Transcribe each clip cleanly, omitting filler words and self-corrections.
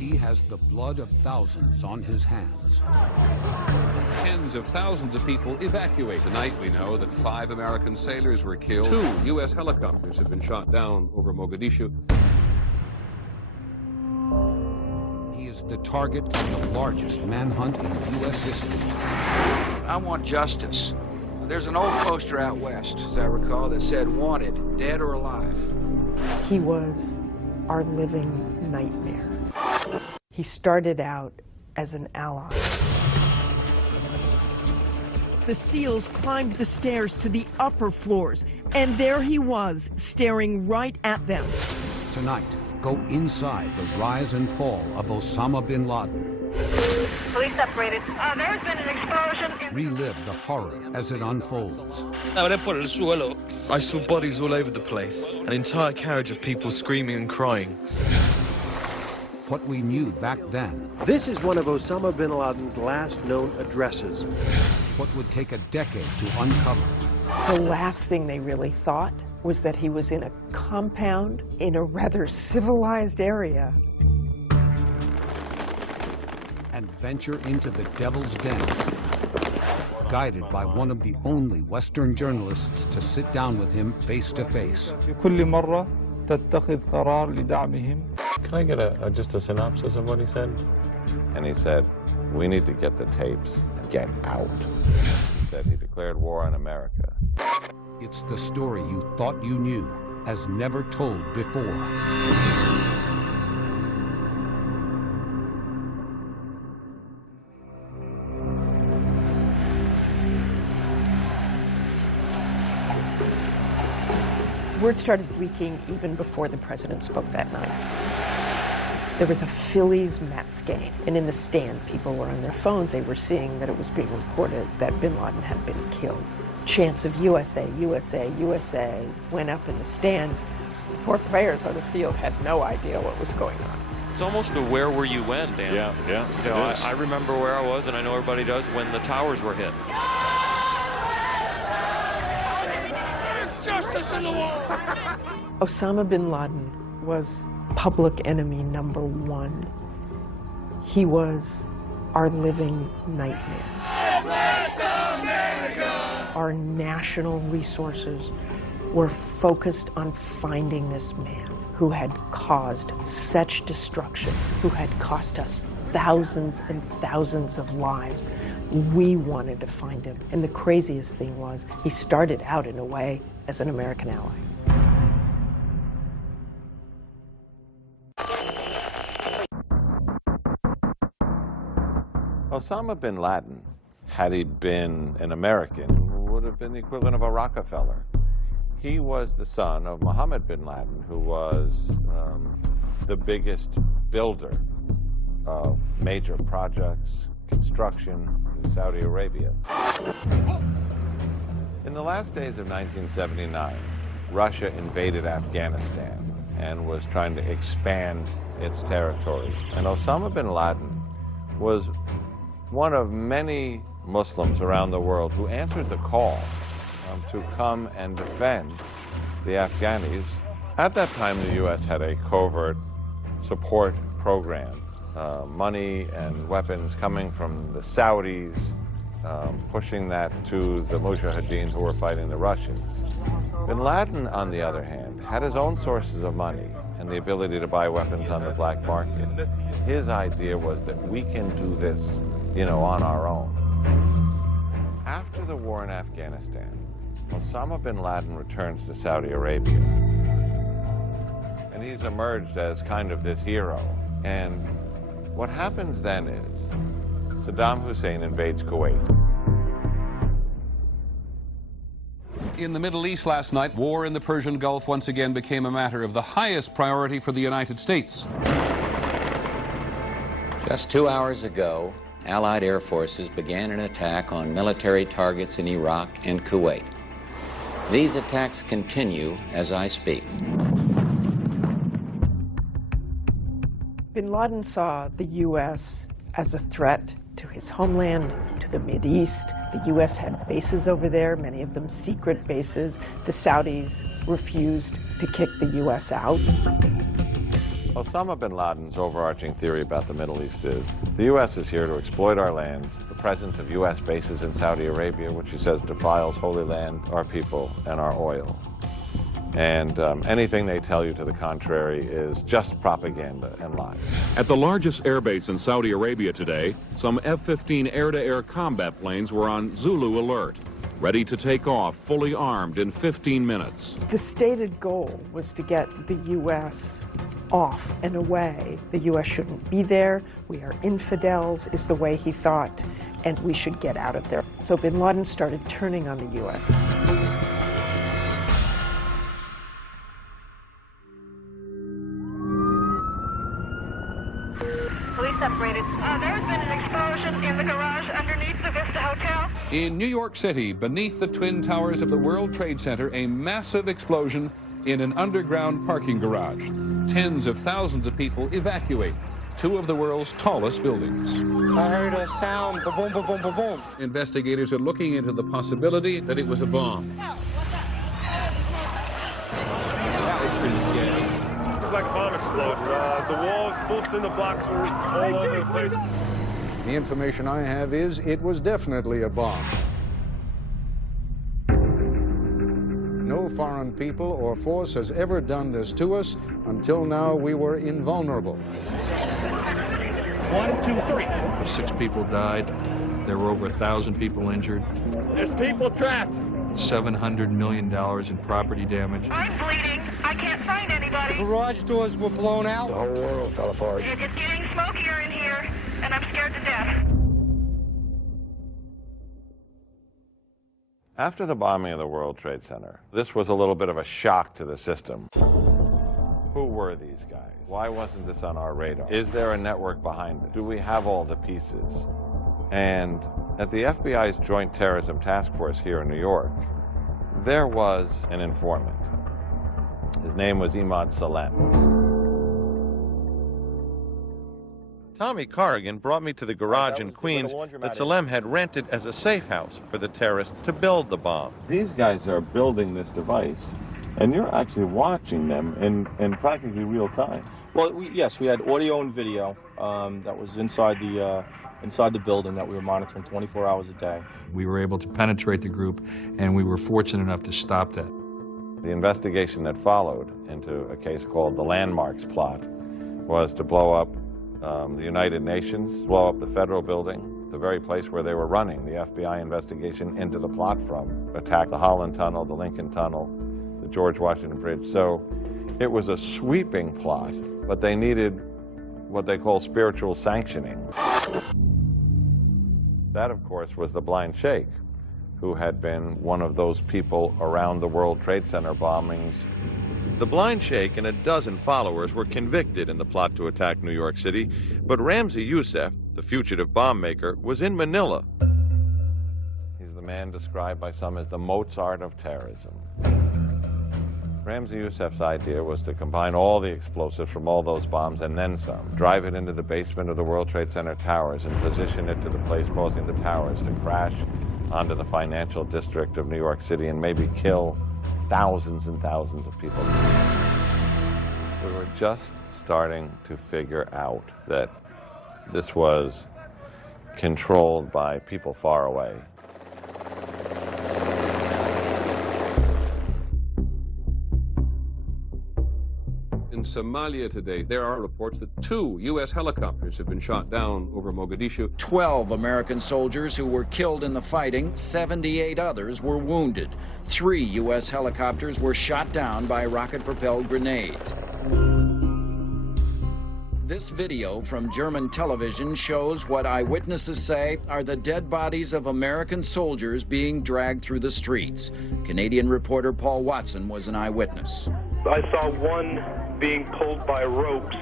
He has the blood of thousands on his hands. Tens of thousands of people evacuate. Tonight we know that 5 American sailors were killed. 2 U.S. helicopters have been shot down over Mogadishu. He is the target of the largest manhunt in U.S. history. I want justice. There's an old poster out west, as I recall, that said, "Wanted, dead or alive." He was our living nightmare. He started out as an ally. The SEALs climbed the stairs to the upper floors, and there he was, staring right at them. Tonight, go inside the rise and fall of Osama bin Laden. Police separated. There's been an explosion. Relive the horror as it unfolds. I saw bodies all over the place, an entire carriage of people screaming and crying. What we knew back then. This is one of Osama bin Laden's last known addresses. What would take a decade to uncover. The last thing they really thought was that he was in a compound in a rather civilized area. And venture into the devil's den, guided by one of the only Western journalists to sit down with him face to face. Can I get just a synopsis of what he said? And he said, we need to get the tapes and get out. He said he declared war on America. It's the story you thought you knew, as never told before. Word started leaking even before the president spoke that night. There was a Phillies-Mets game, and in the stand, people were on their phones. They were seeing that it was being reported that bin Laden had been killed. Chants of USA, USA, USA went up in the stands. The poor players on the field had no idea what was going on. It's almost a where were you when, Dan? Yeah. You know, I remember where I was, and I know everybody does, when the towers were hit. Justice in the war! Osama bin Laden was public enemy number 1. He was our living nightmare. Our national resources were focused on finding this man who had caused such destruction, who had cost us thousands and thousands of lives. We wanted to find him. And the craziest thing was, he started out in a way as an American ally. Osama bin Laden, had he been an American, would have been the equivalent of a Rockefeller. He was the son of Mohammed bin Laden, who was the biggest builder of major projects, construction in Saudi Arabia. In the last days of 1979, Russia invaded Afghanistan and was trying to expand its territory. And Osama bin Laden was one of many Muslims around the world who answered the call to come and defend the Afghanis. At that time, the U.S. had a covert support program, money and weapons coming from the Saudis, pushing that to the Mujahideen who were fighting the Russians. Bin Laden, on the other hand, had his own sources of money and the ability to buy weapons on the black market. His idea was that we can do this, on our own. After the war in Afghanistan, Osama bin Laden returns to Saudi Arabia. And he's emerged as kind of this hero. And what happens then is Saddam Hussein invades Kuwait. In the Middle East last night, war in the Persian Gulf once again became a matter of the highest priority for the United States. Just 2 hours ago, Allied air forces began an attack on military targets in Iraq and Kuwait. These attacks continue as I speak. Bin Laden saw the U.S. as a threat to his homeland, to the Mideast. The U.S. had bases over there, many of them secret bases. The Saudis refused to kick the U.S. out. Osama bin Laden's overarching theory about the Middle East is the U.S. is here to exploit our lands, the presence of U.S. bases in Saudi Arabia, which he says defiles Holy Land, our people, and our oil. And anything they tell you to the contrary is just propaganda and lies. At the largest airbase in Saudi Arabia today, some F-15 air-to-air combat planes were on Zulu alert, ready to take off, fully armed in 15 minutes. The stated goal was to get the U.S. off and away. The U.S. shouldn't be there. We are infidels, is the way he thought, and we should get out of there. So bin Laden started turning on the U.S. Police separated. There's been an explosion in the garage underneath the Vista Hotel. In New York City, beneath the Twin Towers of the World Trade Center, a massive explosion in an underground parking garage. Tens of thousands of people evacuate two of the world's tallest buildings. I heard a sound, boom, boom, boom, boom, boom. Investigators are looking into the possibility that it was a bomb. That was pretty scary. Looked like a bomb exploded. The walls, full cinder blocks were all over the place. The information I have is it was definitely a bomb. No foreign people or force has ever done this to us. Until now, we were invulnerable. 1, 2, 3. 6 people died. There were over 1,000 people injured. There's people trapped. $700 million in property damage. I'm bleeding. I can't find anybody. Garage doors were blown out. The whole world fell apart. It's getting smokier in here, and I'm scared to death. After the bombing of the World Trade Center, this was a little bit of a shock to the system. Who were these guys? Why wasn't this on our radar? Is there a network behind this? Do we have all the pieces? And at the FBI's Joint Terrorism Task Force here in New York, there was an informant. His name was Imad Salem. Tommy Corrigan brought me to the garage in Queens that Salem had rented as a safe house for the terrorists to build the bomb. These guys are building this device, and you're actually watching them in practically real time. Well, yes, we had audio and video that was inside the building that we were monitoring 24 hours a day. We were able to penetrate the group, and we were fortunate enough to stop that. The investigation that followed into a case called the Landmarks Plot was to blow up the United Nations, blow up the federal building, the very place where they were running the FBI investigation into the plot from, attack the Holland Tunnel, the Lincoln Tunnel, the George Washington Bridge. So it was a sweeping plot, but they needed what they call spiritual sanctioning. That, of course, was the Blind Sheikh, who had been one of those people around the World Trade Center bombings. The Blind Sheikh and a dozen followers were convicted in the plot to attack New York City, but Ramzi Youssef, the fugitive bomb maker, was in Manila. He's the man described by some as the Mozart of terrorism. Ramzi Youssef's idea was to combine all the explosives from all those bombs and then some, drive it into the basement of the World Trade Center towers and position it to the place causing the towers to crash onto the financial district of New York City and maybe kill thousands and thousands of people. We were just starting to figure out that this was controlled by people far away. In Somalia today, there are reports that 2 U.S. helicopters have been shot down over Mogadishu. 12 American soldiers who were killed in the fighting, 78 others were wounded. 3 U.S. helicopters were shot down by rocket-propelled grenades. This video from German television shows what eyewitnesses say are the dead bodies of American soldiers being dragged through the streets. Canadian reporter Paul Watson was an eyewitness. I saw one being pulled by ropes.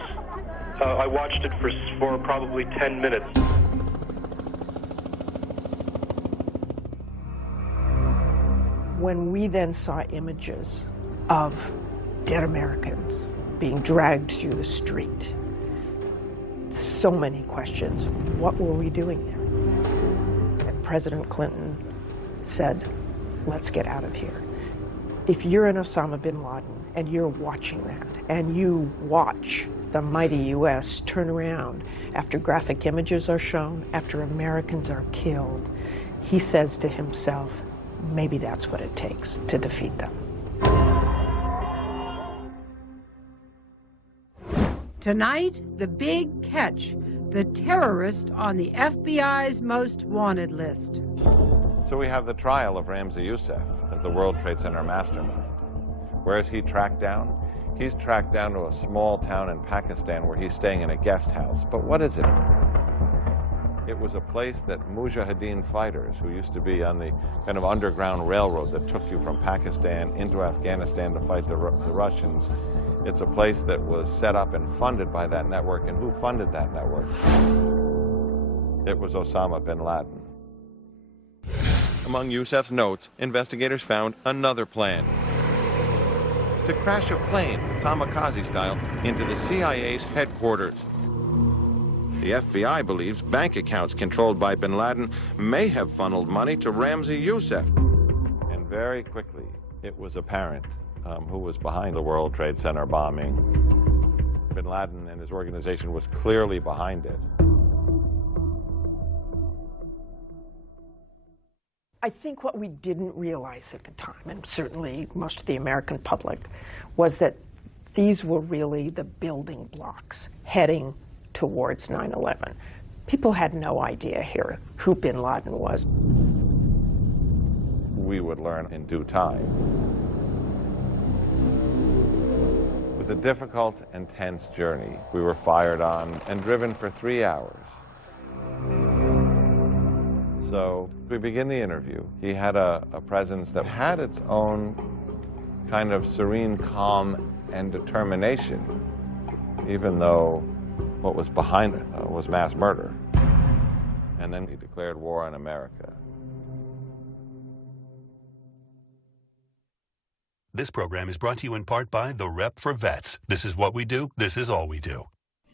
I watched it for probably 10 minutes. When we then saw images of dead Americans being dragged through the street, so many questions. What were we doing there? And President Clinton said, let's get out of here. If you're an Osama bin Laden and you're watching that, and you watch the mighty U.S. turn around after graphic images are shown, after Americans are killed, he says to himself, maybe that's what it takes to defeat them. Tonight, the big catch, the terrorist on the FBI's most wanted list. So we have the trial of Ramzi Youssef as the World Trade Center mastermind. Where is he tracked down? He's tracked down to a small town in Pakistan where he's staying in a guest house. But what is it? It was a place that Mujahideen fighters, who used to be on the kind of underground railroad that took you from Pakistan into Afghanistan to fight the Russians, it's a place that was set up and funded by that network. And who funded that network? It was Osama bin Laden. Among Youssef's notes, investigators found another plan: to crash a plane, kamikaze style, into the CIA's headquarters. The FBI believes bank accounts controlled by bin Laden may have funneled money to Ramzi Youssef. And very quickly, it was apparent who was behind the World Trade Center bombing. Bin Laden and his organization was clearly behind it. I think what we didn't realize at the time, and certainly most of the American public, was that these were really the building blocks heading towards 9/11. People had no idea here who bin Laden was. We would learn in due time. It was a difficult and tense journey. We were fired on and driven for 3 hours. So we begin the interview. He had a presence that had its own kind of serene calm and determination, even though what was behind it was mass murder. And then he declared war on America. This program is brought to you in part by the Rep for Vets. This is what we do. This is all we do.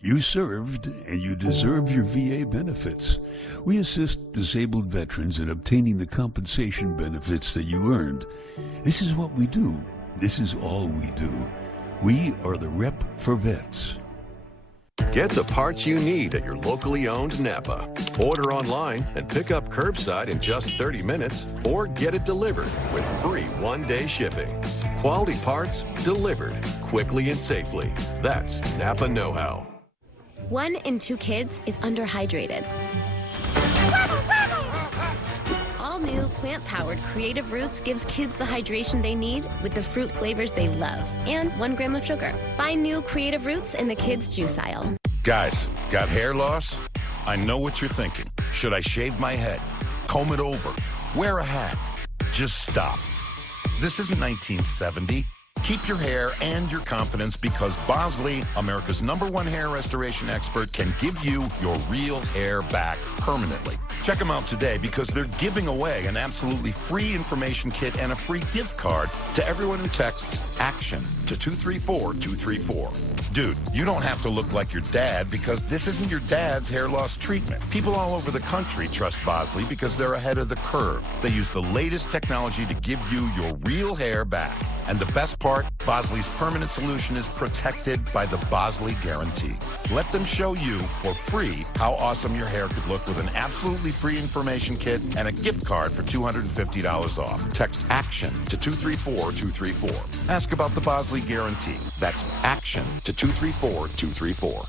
You served, and you deserve your VA benefits. We assist disabled veterans in obtaining the compensation benefits that you earned. This is what we do. This is all we do. We are the Rep for Vets. Get the parts you need at your locally owned Napa. Order online and pick up curbside in just 30 minutes, or get it delivered with free one-day shipping. Quality parts delivered quickly and safely. That's Napa know-how. 1 in 2 kids is underhydrated. All new plant-powered Creative Roots gives kids the hydration they need with the fruit flavors they love and 1 gram of sugar. Find new Creative Roots in the kids' juice aisle. Guys, got hair loss? I know what you're thinking. Should I shave my head? Comb it over? Wear a hat? Just stop. This isn't 1970. Keep your hair and your confidence, because Bosley, America's #1 hair restoration expert, can give you your real hair back permanently. Check them out today, because they're giving away an absolutely free information kit and a free gift card to everyone who texts ACTION to 234-234. Dude, you don't have to look like your dad, because this isn't your dad's hair loss treatment. People all over the country trust Bosley because they're ahead of the curve. They use the latest technology to give you your real hair back. And the best part, Bosley's permanent solution is protected by the Bosley Guarantee. Let them show you for free how awesome your hair could look with an absolutely free information kit and a gift card for $250 off. Text ACTION to 234-234. Ask about the Bosley Guarantee. That's ACTION to 234-234.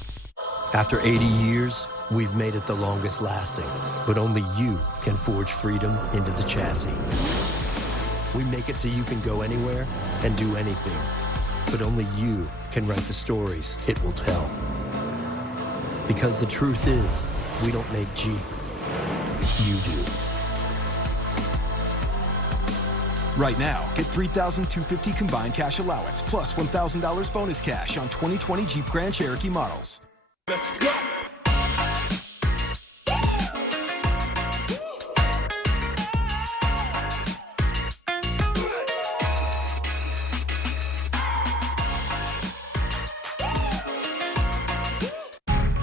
After 80 years, we've made it the longest lasting, but only you can forge freedom into the chassis. We make it so you can go anywhere and do anything, but only you can write the stories it will tell. Because the truth is, we don't make Jeep, you do. Right now, get $3,250 combined cash allowance plus $1,000 bonus cash on 2020 Jeep Grand Cherokee models. Let's go!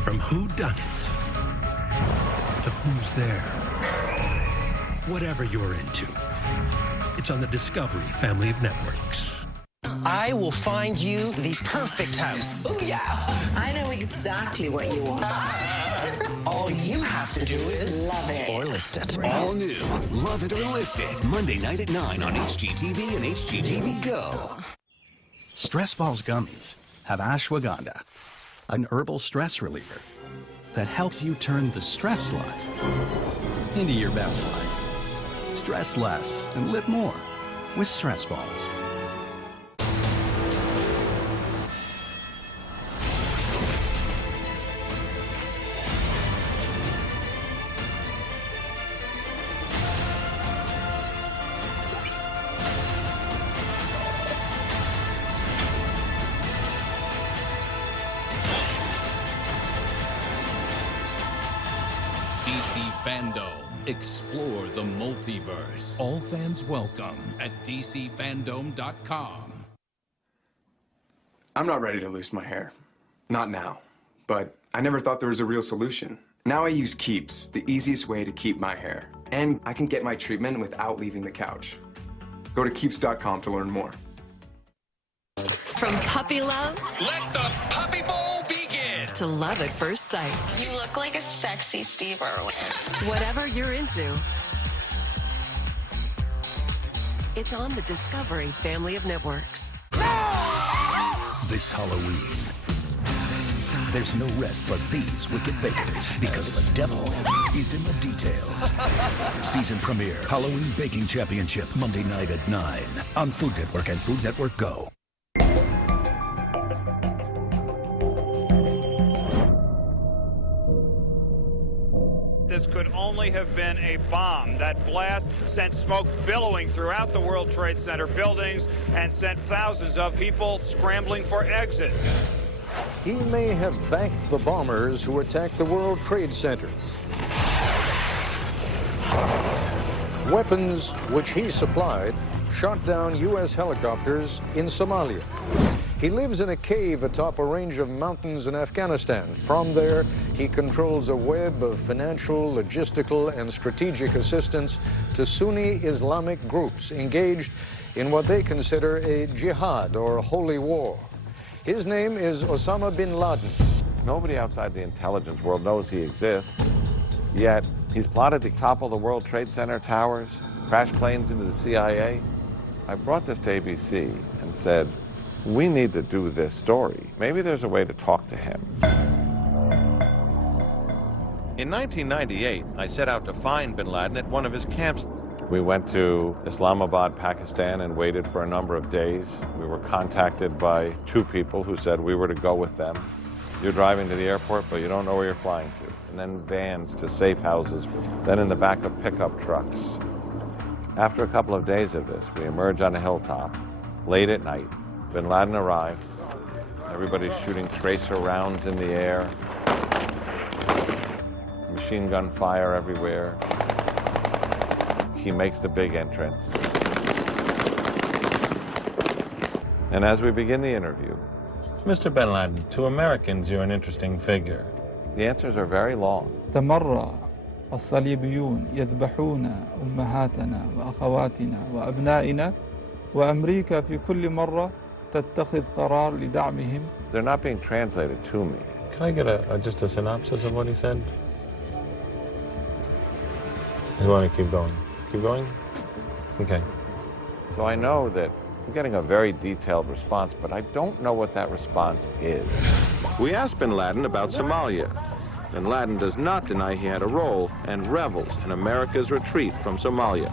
From whodunit to who's there, whatever you're into, it's on the Discovery family of networks. I will find you the perfect house. Oh, yeah. I know exactly what you want. All you have to do is love it. Or list it. All new. Love it or list it. Monday night at 9 on HGTV and HGTV Go. Stress Balls Gummies have ashwagandha, an herbal stress reliever that helps you turn the stress life into your best life. Stress less and live more with Stress Balls. DC Fandom. Explore the multiverse. All fans welcome at DCFandom.com. I'm not ready to lose my hair. Not now. But I never thought there was a real solution. Now I use Keeps, the easiest way to keep my hair. And I can get my treatment without leaving the couch. Go to Keeps.com to learn more. From puppy love, let the puppy bowl begin, to love at first sight. You look like a sexy Steve Irwin. Whatever you're into, it's on the Discovery family of networks. This Halloween, there's no rest for these wicked bakers because the devil is in the details. Season premiere, Halloween Baking Championship, Monday night at 9 on Food Network and Food Network Go. This could only have been a bomb. That blast sent smoke billowing throughout the World Trade Center buildings and sent thousands of people scrambling for exits. He may have backed the bombers who attacked the World Trade Center. Weapons which he supplied shot down U.S. helicopters in Somalia. He lives in a cave atop a range of mountains in Afghanistan. From there, he controls a web of financial, logistical, and strategic assistance to Sunni Islamic groups engaged in what they consider a jihad or holy war. His name is Osama bin Laden. Nobody outside the intelligence world knows he exists, yet he's plotted to topple the World Trade Center towers, crash planes into the CIA. I brought this to ABC and said, we need to do this story. Maybe there's a way to talk to him. In 1998, I set out to find bin Laden at one of his camps. We went to Islamabad, Pakistan, and waited for a number of days. We were contacted by two people who said we were to go with them. You're driving to the airport, but you don't know where you're flying to. And then vans to safe houses, then in the back of pickup trucks. After a couple of days of this, we emerge on a hilltop, late at night. Bin Laden arrives. Everybody's shooting tracer rounds in the air. Machine gun fire everywhere. He makes the big entrance. And as we begin the interview, Mr. bin Laden, to Americans, you're an interesting figure. The answers are very long. تمرّ الصليبيون يذبحون أمهاتنا وأخواتنا وأبنائنا وأمريكا في كل مرة تتخذ قرار لدعمهم. They're not being translated to me. Can I get just a synopsis of what he said? You want to keep going? Keep going? It's okay. So I know that I'm getting a very detailed response, but I don't know what that response is. We asked bin Laden about Somalia. Bin Laden does not deny he had a role and revels in America's retreat from Somalia.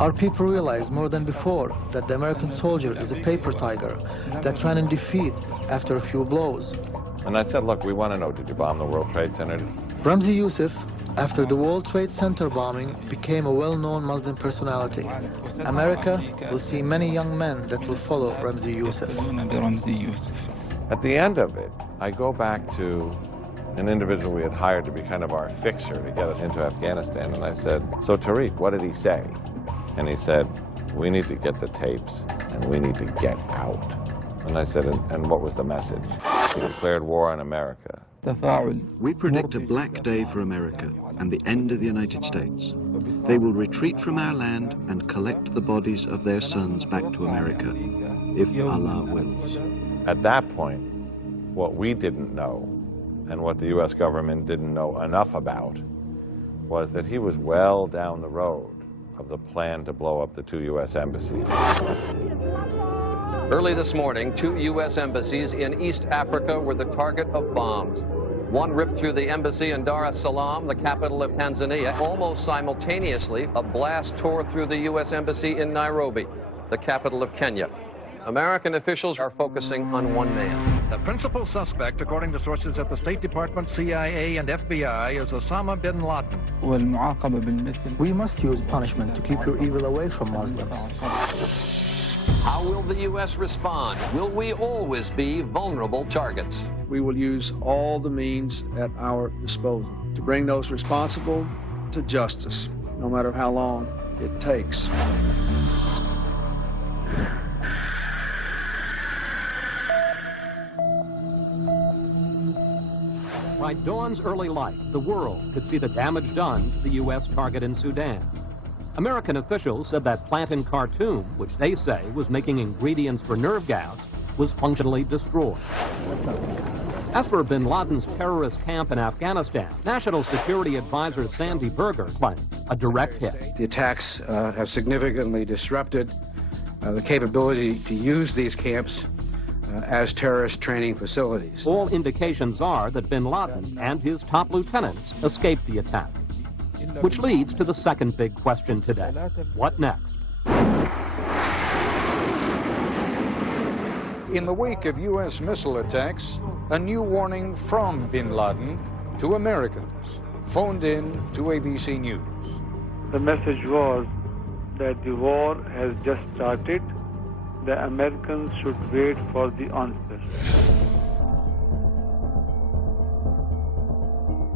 Our people realize more than before that the American soldier is a paper tiger that ran in defeat after a few blows. And I said, look, we want to know, did you bomb the World Trade Center? Ramzi Youssef, after the World Trade Center bombing, became a well-known Muslim personality. America will see many young men that will follow Ramzi Youssef. At the end of it, I go back to an individual we had hired to be kind of our fixer to get us into Afghanistan, and I said, so Tariq, what did he say? And he said, we need to get the tapes, and we need to get out. And I said, and what was the message? He declared war on We predict a black day for America and the end of the United States. They will retreat from our land and collect the bodies of their sons back to America, if Allah wills. At that point, what we didn't know, and what the U.S. government didn't know enough about, was that he was well down the road of the plan to blow up the 2 U.S. embassies. Early this morning, 2 U.S. embassies in East Africa were the target of bombs. One ripped through the embassy in Dar es Salaam, the capital of Tanzania. Almost simultaneously, a blast tore through the U.S. embassy in Nairobi, the capital of Kenya. American officials are focusing on one man. The principal suspect, according to sources at the State Department, CIA, and FBI, is Osama bin Laden. We must use punishment to keep your evil away from Muslims. How will the U.S. respond? Will we always be vulnerable targets? We will use all the means at our disposal to bring those responsible to justice, no matter how long it takes. By dawn's early light, the world could see the damage done to the U.S. target in Sudan. American officials said that plant in Khartoum, which they say was making ingredients for nerve gas, was functionally destroyed. As for bin Laden's terrorist camp in Afghanistan, National Security Advisor Sandy Berger claims a direct hit. The attacks have significantly disrupted the capability to use these camps as terrorist training facilities. All indications are that bin Laden and his top lieutenants escaped the attack. Which leads to the second big question today. What next? In the wake of U.S. missile attacks, a new warning from bin Laden to Americans phoned in to ABC News. The message was that the war has just started. The Americans should wait for the answer.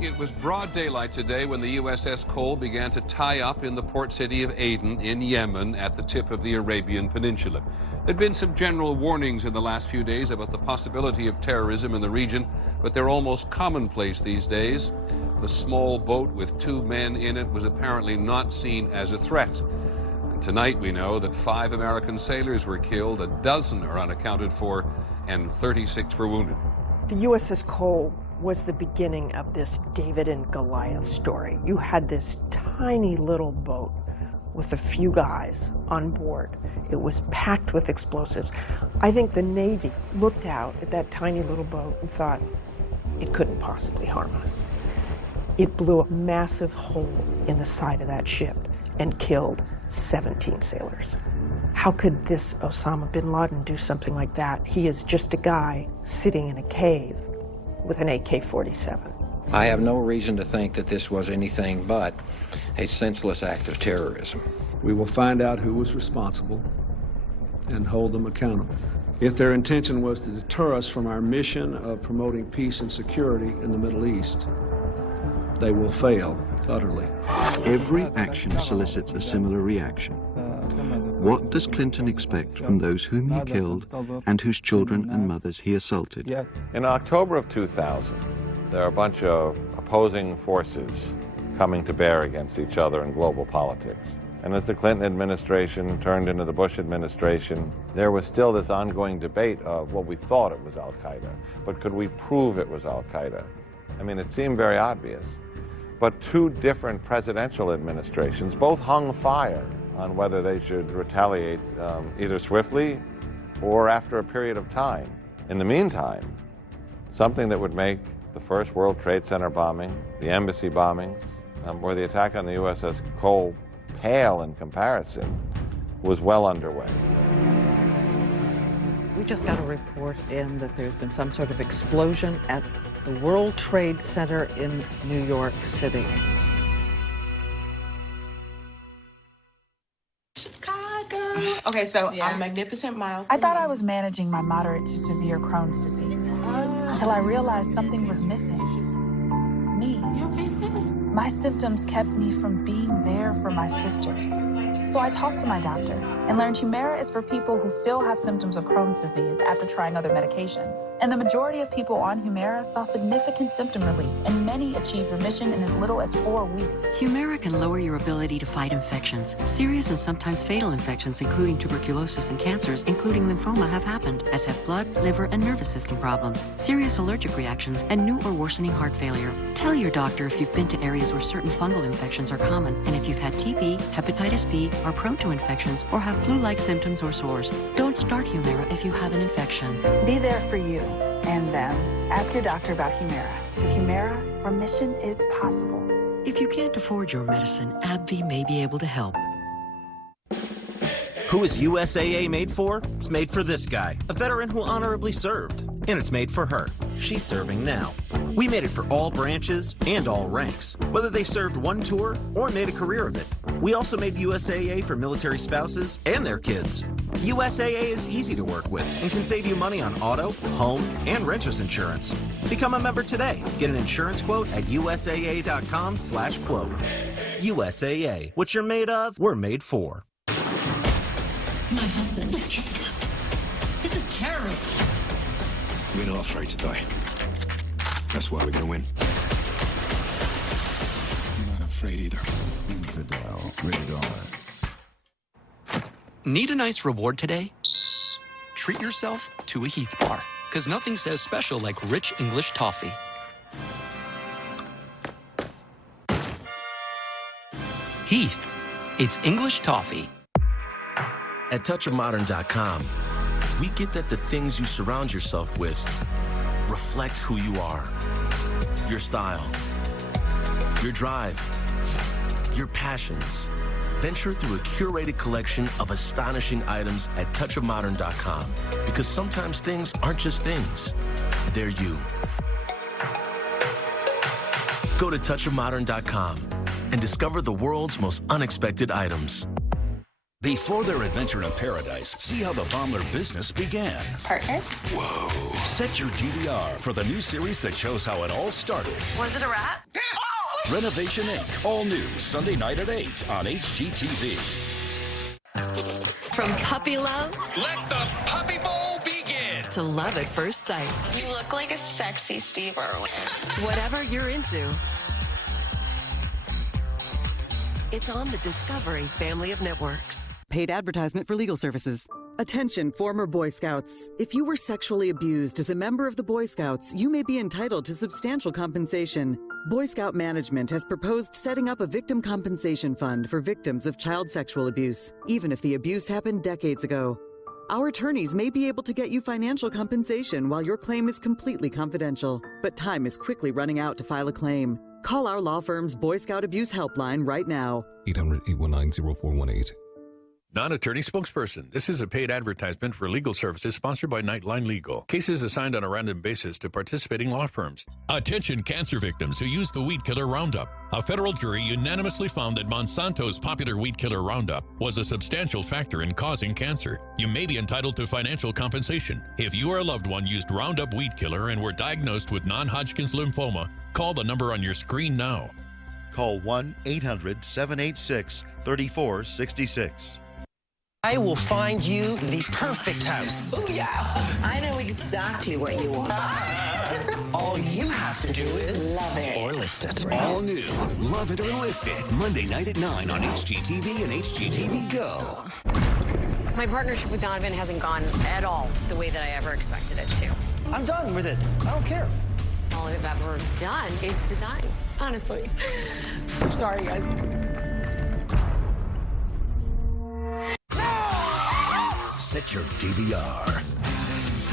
It was broad daylight today when the USS Cole began to tie up in the port city of Aden in Yemen at the tip of the Arabian Peninsula. There'd been some general warnings in the last few days about the possibility of terrorism in the region, but they're almost commonplace these days. The small boat with 2 men in it was apparently not seen as a threat. And tonight we know that 5 American sailors were killed, a dozen are unaccounted for, and 36 were wounded. The USS Cole was the beginning of this David and Goliath story. You had this tiny little boat with a few guys on board. It was packed with explosives. I think the Navy looked out at that tiny little boat and thought, it couldn't possibly harm us. It blew a massive hole in the side of that ship and killed 17 sailors. How could this Osama bin Laden do something like that? He is just a guy sitting in a cave with an AK-47. I have no reason to think that this was anything but a senseless act of terrorism. We will find out who was responsible and hold them accountable. If their intention was to deter us from our mission of promoting peace and security in the Middle East, they will fail utterly. Every action solicits a similar reaction. What does Clinton expect from those whom he killed and whose children and mothers he assaulted? In October of 2000, there are a bunch of opposing forces coming to bear against each other in global politics. And as the Clinton administration turned into the Bush administration, there was still this ongoing debate of, well, we thought it was al-Qaeda, but could we prove it was al-Qaeda? I mean, it seemed very obvious. But 2 different presidential administrations both hung fire on whether they should retaliate either swiftly or after a period of time. In the meantime, something that would make the first World Trade Center bombing, the embassy bombings, or the attack on the USS Cole pale in comparison, was well underway. We just got a report in that there's been some sort of explosion at the World Trade Center in New York City. Okay, so I'm Magnificent Mile. I thought I was managing my moderate to severe Crohn's disease until I realized something was missing. Me. You okay, sis? My symptoms kept me from being there for my sisters. So I talked to my doctor. and learned Humira is for people who still have symptoms of Crohn's disease after trying other medications. And the majority of people on Humira saw significant symptom relief, and many achieved remission in as little as 4 weeks. Humira can lower your ability to fight infections. Serious and sometimes fatal infections, including tuberculosis and cancers, including lymphoma, have happened, as have blood, liver, and nervous system problems, serious allergic reactions, and new or worsening heart failure. Tell your doctor if you've been to areas where certain fungal infections are common, and if you've had TB, hepatitis B, are prone to infections, or have flu-like symptoms or sores. Don't start Humira if you have an infection. Be there for you and them. Ask your doctor about Humira. With Humira, remission is possible. If you can't afford your medicine, AbbVie may be able to help. Who is USAA made for? It's made for this guy, a veteran who honorably served. And it's made for her. She's serving now. We made it for all branches and all ranks, whether they served one tour or made a career of it. We also made USAA for military spouses and their kids. USAA is easy to work with and can save you money on auto, home, and renter's insurance. Become a member today. Get an insurance quote at usaa.com/quote. USAA. What you're made of, we're made for. My husband was kidnapped. This is terrorism. We're not afraid to die. That's why we're gonna win. I'm not afraid either. Infidel, rated R. Need a nice reward today? Treat yourself to a Heath bar, because nothing says special like rich English toffee. Heath, it's English toffee. At touchofmodern.com, we get that the things you surround yourself with reflect who you are. Your style, your drive, your passions. Venture through a curated collection of astonishing items at touchofmodern.com, because sometimes things aren't just things, they're you. Go to touchofmodern.com and discover the world's most unexpected items. Before their adventure in paradise, see how the Baumler business began. Partners? Whoa. Set your DVR for the new series that shows how it all started. Was it a rat? Renovation Inc. All new Sunday night at 8 on HGTV. From puppy love, let the puppy bowl begin, to love at first sight. You look like a sexy Steve Irwin. Whatever you're into, it's on the Discovery family of networks. Paid advertisement for legal services. Attention, former Boy Scouts. If you were sexually abused as a member of the Boy Scouts, you may be entitled to substantial compensation. Boy Scout management has proposed setting up a victim compensation fund for victims of child sexual abuse, even if the abuse happened decades ago. Our attorneys may be able to get you financial compensation while your claim is completely confidential, but time is quickly running out to file a claim. Call our law firm's Boy Scout Abuse Helpline right now. 800-819-0418. Non-attorney spokesperson. This is a paid advertisement for legal services sponsored by Nightline Legal. Cases assigned on a random basis to participating law firms. Attention cancer victims who use the weed killer Roundup. A federal jury unanimously found that Monsanto's popular weed killer Roundup was a substantial factor in causing cancer. You may be entitled to financial compensation. If you or a loved one used Roundup weed killer and were diagnosed with non-Hodgkin's lymphoma, call the number on your screen now. Call 1-800-786-3466. I will find you the perfect house. Oh, yeah. I know exactly what you want. All you have to do is love it. Or list it. All new. Love it or list it. Monday night at 9 on HGTV and HGTV Go. My partnership with Donovan hasn't gone at all the way that I ever expected it to. I'm done with it. I don't care. All I've ever done is design, honestly. Sorry, guys. Set your DVR,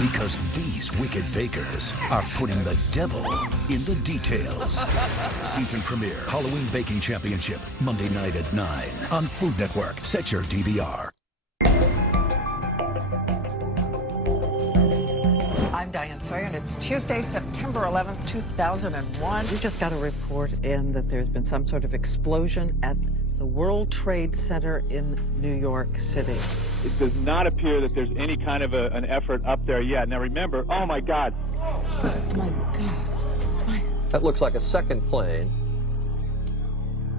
because these wicked bakers are putting the devil in the details. Season premiere, Halloween Baking Championship, Monday night at 9 on Food Network. Set your DVR. I'm Diane Sawyer, and it's Tuesday, September 11th, 2001. We just got a report in that there's been some sort of explosion at the World Trade Center in New York City. It does not appear that there's any kind of an effort up there yet. Now remember, oh my God. Oh my God. That looks like a second plane.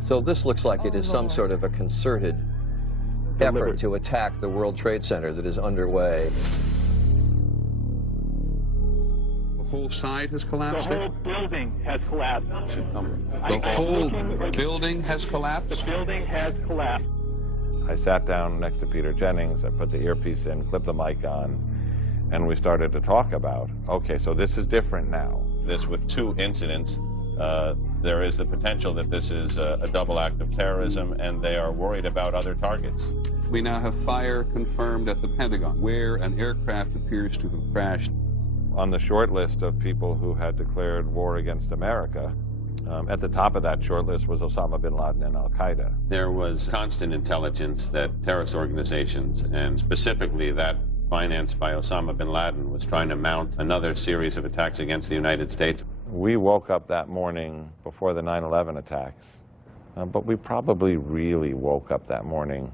So this looks like it is some sort of a concerted effort to attack the World Trade Center that is underway. The whole side has collapsed? The whole building has collapsed. The whole building has collapsed? The building has collapsed. I sat down next to Peter Jennings, I put the earpiece in, clipped the mic on, and we started to talk about, okay, so this is different now. This with two incidents, there is the potential that this is a double act of terrorism, and they are worried about other targets. We now have fire confirmed at the Pentagon, where an aircraft appears to have crashed. On the short list of people who had declared war against America, at the top of that short list was Osama bin Laden and al-Qaeda. There was constant intelligence that terrorist organizations, and specifically that financed by Osama bin Laden, was trying to mount another series of attacks against the United States. We woke up that morning before the 9/11 attacks, but we probably really woke up that morning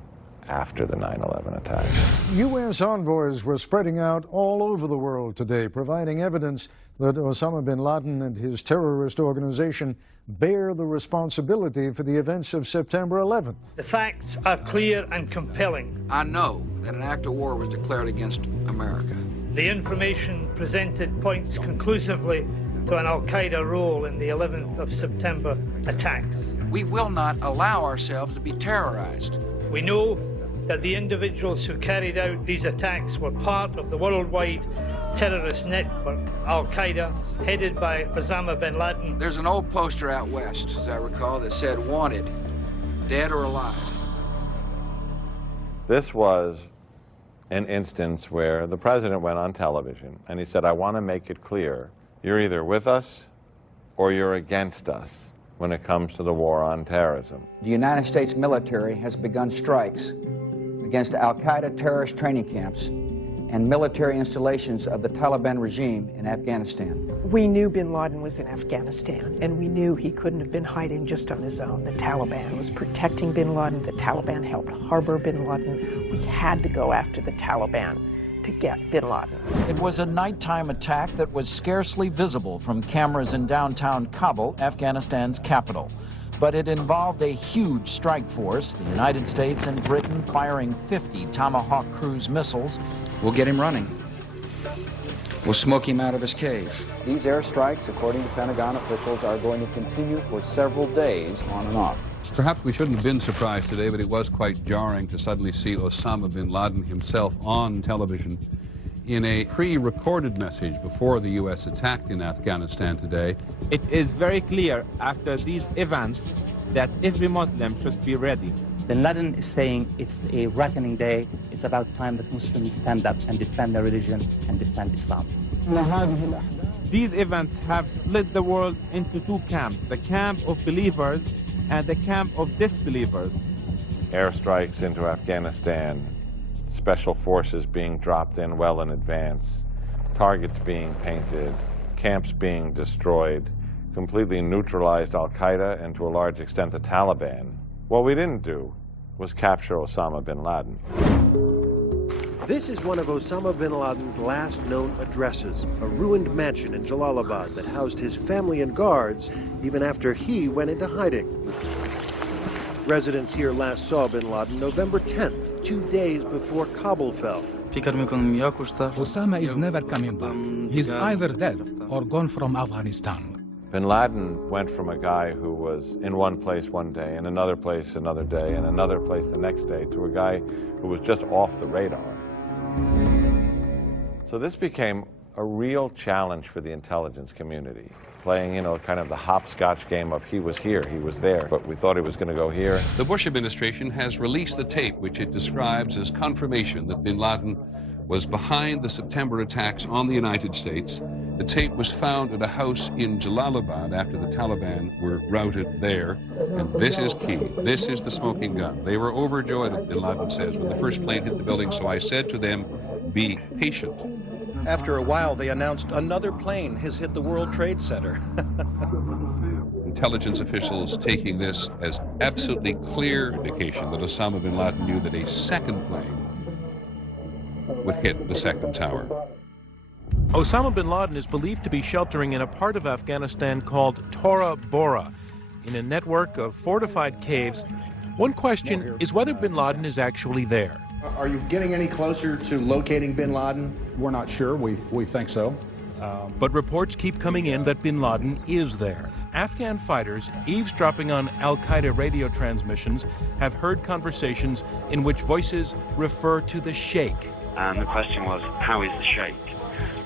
after the 9/11 attacks. U.S. envoys were spreading out all over the world today, providing evidence that Osama bin Laden and his terrorist organization bear the responsibility for the events of September 11th. The facts are clear and compelling. I know that an act of war was declared against America. The information presented points conclusively to an al-Qaeda role in the 11th of September attacks. We will not allow ourselves to be terrorized. We know that the individuals who carried out these attacks were part of the worldwide terrorist network, al-Qaeda, headed by Osama bin Laden. There's an old poster out west, as I recall, that said, "Wanted, dead or alive." This was an instance where the president went on television and he said, I want to make it clear, you're either with us or you're against us when it comes to the war on terrorism. The United States military has begun strikes against al-Qaeda terrorist training camps and military installations of the Taliban regime in Afghanistan. We knew bin Laden was in Afghanistan, and we knew he couldn't have been hiding just on his own. The Taliban was protecting bin Laden. The Taliban helped harbor bin Laden. We had to go after the Taliban to get bin Laden. It was a nighttime attack that was scarcely visible from cameras in downtown Kabul, Afghanistan's capital. But it involved a huge strike force, the United States and Britain firing 50 Tomahawk cruise missiles. We'll get him running. We'll smoke him out of his cave. These airstrikes, according to Pentagon officials, are going to continue for several days on and off. Perhaps we shouldn't have been surprised today, but it was quite jarring to suddenly see Osama bin Laden himself on television in a pre-recorded message before the U.S. attacked in Afghanistan today. It is very clear after these events that every Muslim should be ready. Bin Laden is saying it's a reckoning day. It's about time that Muslims stand up and defend their religion and defend Islam. These events have split the world into two camps, the camp of believers and the camp of disbelievers. Airstrikes into Afghanistan, special forces being dropped in well in advance, targets being painted, camps being destroyed, completely neutralized al-Qaeda and to a large extent the Taliban. What we didn't do was capture Osama bin Laden. This is one of Osama bin Laden's last known addresses, a ruined mansion in Jalalabad that housed his family and guards even after he went into hiding. Residents here last saw bin Laden November 10th, 2 days before Kabul fell. Osama is never coming back. He's either dead or gone from Afghanistan. Bin Laden went from a guy who was in one place one day, in another place another day, and another place the next day, to a guy who was just off the radar. So this became a real challenge for the intelligence community, playing, kind of the hopscotch game of he was here, he was there, but we thought he was going to go here. The Bush administration has released the tape which it describes as confirmation that bin Laden was behind the September attacks on the United States. The tape was found at a house in Jalalabad after the Taliban were routed there. And this is key. This is the smoking gun. They were overjoyed, bin Laden says, when the first plane hit the building, so I said to them, be patient. After a while, they announced another plane has hit the World Trade Center. Intelligence officials taking this as absolutely clear indication that Osama bin Laden knew that a second plane would hit the second tower. Osama bin Laden is believed to be sheltering in a part of Afghanistan called Tora Bora, in a network of fortified caves One question is whether bin Laden is actually there. Are you getting any closer to locating bin Laden? We're not sure. We think so. But reports keep coming in that bin Laden is there. Afghan fighters eavesdropping on al-Qaeda radio transmissions have heard conversations in which voices refer to the Sheikh. And the question was, how is the Sheikh?